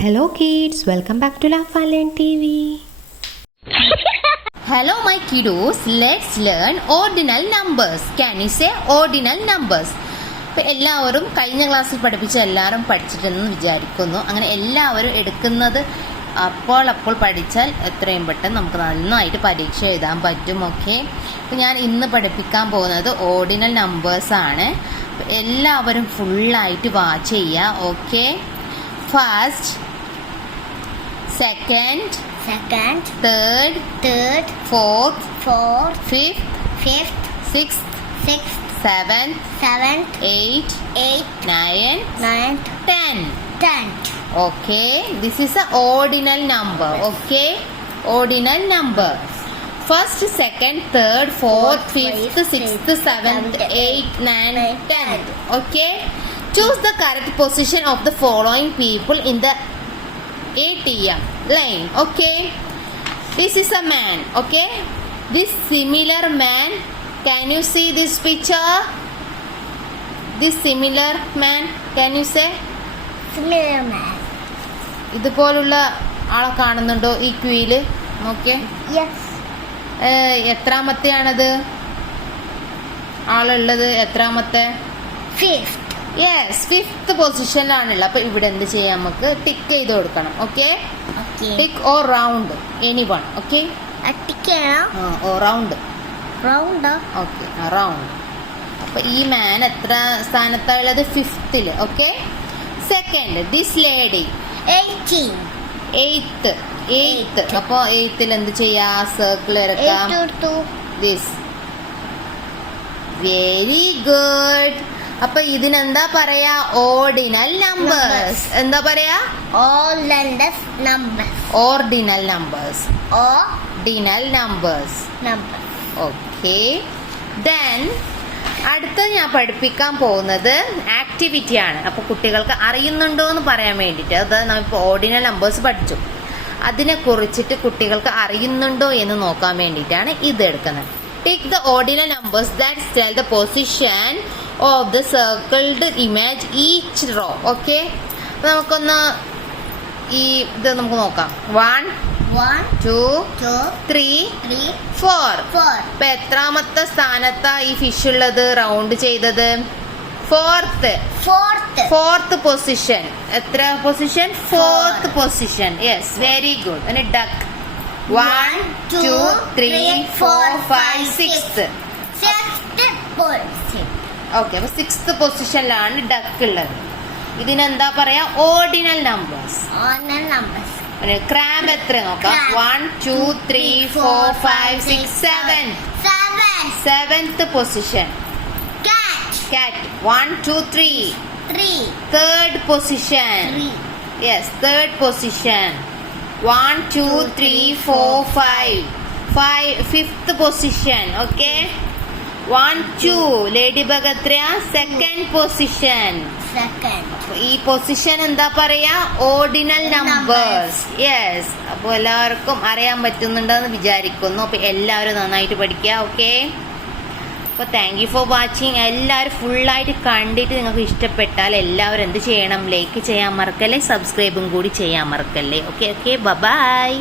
Hello kids, welcome back to Laugh and Learn TV. Hello my kiddos, let's learn ordinal numbers. Can you say ordinal numbers? അപ്പോൾ എല്ലാവരും കഴിഞ്ഞ ക്ലാസ്സിൽ പഠിപ്പിച്ച എല്ലാവരും പഠിച്ചിട്ടെന്ന് വിചാരിക്കുന്നു. അങ്ങനെ എല്ലാവരും എടുക്കുന്നത് അപ്പോൾ പഠിച്ചാൽ എത്രയും പെട്ടെന്ന് നമുക്ക് നന്നായിട്ട് പരീക്ഷ എഴുതാൻ പറ്റും. ഓക്കെ, അപ്പോൾ ഞാൻ ഇന്ന് പഠിപ്പിക്കാൻ പോകുന്നത് ഓർഡിനൽ നമ്പേഴ്സാണ്. എല്ലാവരും ഫുള്ളായിട്ട് വാച്ച് ചെയ്യുക. Okay, first, second, third, fourth, fifth, sixth, seventh, eighth, ninth, 10th. Okay, this is an ordinal number. Okay, ordinal number. First, second, third, fourth, fifth, sixth, seventh, eighth, ninth, 10th. Okay, choose the correct position of the following people in the ATM line. Okay, this is a man. Okay, this similar man, can you see this picture? This similar man, can you say? Similar man. ഇതുപോലുള്ള ആളെ കാണുന്നുണ്ടോ ഈ ക്യൂയില്? Okay, Yes. എത്രാമത്തെയാണത് ആളുള്ളത്? എത്രാമത്തെ? Fifth. Yes, fifth പൊസിഷനിലാണുള്ളത്. അപ്പൊ ഇവിടെ എന്ത് ചെയ്യാം? നമുക്ക് ടിക്ക് ചെയ്ത് കൊടുക്കണം. Okay, Okay. Tick or round, any one. Okay, അട്ടിക്കണോ? റൗണ്ട്. റൗണ്ടോ? Okay, round. അപ്പൊ ഈ മാൻ എത്ര സ്ഥാനത്താണുള്ളത്? ഫിഫ്തില്. Okay, second, this lady 18. Eighth. അപ്പൊ എയ്ത്തിൽ എന്ത് ചെയ്യാ? സർക്കിൾ ഇറക്കാം. 8 ദിസ്. Very good. അപ്പൊ ഇതിനെന്താ പറയാ? Ordinal numbers. എന്താ പറയാ? all numbers. Ordinal numbers. Ordinal numbers. Numbers. Okay, then അടുത്ത ഞാൻ പഠിപ്പിക്കാൻ പോകുന്നത് ആക്ടിവിറ്റി ആണ്. അപ്പൊ കുട്ടികൾക്ക് അറിയുന്നുണ്ടോ എന്ന് പറയാൻ വേണ്ടിയിട്ട്, അത് നമ്മളിപ്പോൾ ഓർഡിനൽ നമ്പേഴ്സ് പഠിച്ചു, അതിനെ കുറിച്ചിട്ട് കുട്ടികൾക്ക് അറിയുന്നുണ്ടോ എന്ന് നോക്കാൻ വേണ്ടിയിട്ടാണ് ഇത് എടുക്കുന്നത്. Take the ordinal numbers that tell the position of the circled image each raw. Okay, അപ്പൊ നമുക്കൊന്ന് ഈ ഇത് നമുക്ക് നോക്കാം. 1 2 3 4. ഇപ്പൊ എത്രാമത്തെ സ്ഥാനത്താ ഈ ഫിഷ് ഉള്ളത്? റൗണ്ട് ചെയ്തത് ഫോർത്ത് പൊസിഷൻ. എത്ര position? Fourth position. Yes, very good. പിന്നെ ഡക്ക് 1 2 3 4 5 6. ഓക്കെ, അപ്പൊ സിക്സ്ത് പൊസിഷനിലാണ് ഡക്ക് ഉള്ളത്. ഇതിനെന്താ പറയാ? Ordinal numbers. ക്രാബ് എത്ര നോക്കാം? 1 2 3 4 5 6 7. Seventh position. Cat 1 2 3. Third position. Yes, third position. 1 2 3 4 5. Fifth position. Okay, 1 2. Ladybug എത്രയാ? Second position. ഈ പൊസിഷൻ എന്താ പറയാ? Ordinal numbers. യെസ്, അപ്പൊ എല്ലാവർക്കും അറിയാൻ പറ്റുന്നുണ്ടെന്ന് വിചാരിക്കുന്നു. അപ്പൊ എല്ലാവരും നന്നായിട്ട് പഠിക്കുക. ഓക്കെ, അപ്പൊ താങ്ക് യു ഫോർ വാച്ചിങ്. എല്ലാവരും ഫുള്ളായിട്ട് കണ്ടിട്ട് നിങ്ങൾക്ക് ഇഷ്ടപ്പെട്ടാൽ എല്ലാവരും എന്ത് ചെയ്യണം? ലൈക്ക് ചെയ്യാൻ മറക്കല്ലേ, സബ്സ്ക്രൈബും കൂടി ചെയ്യാൻ മറക്കല്ലേ. Okay, by.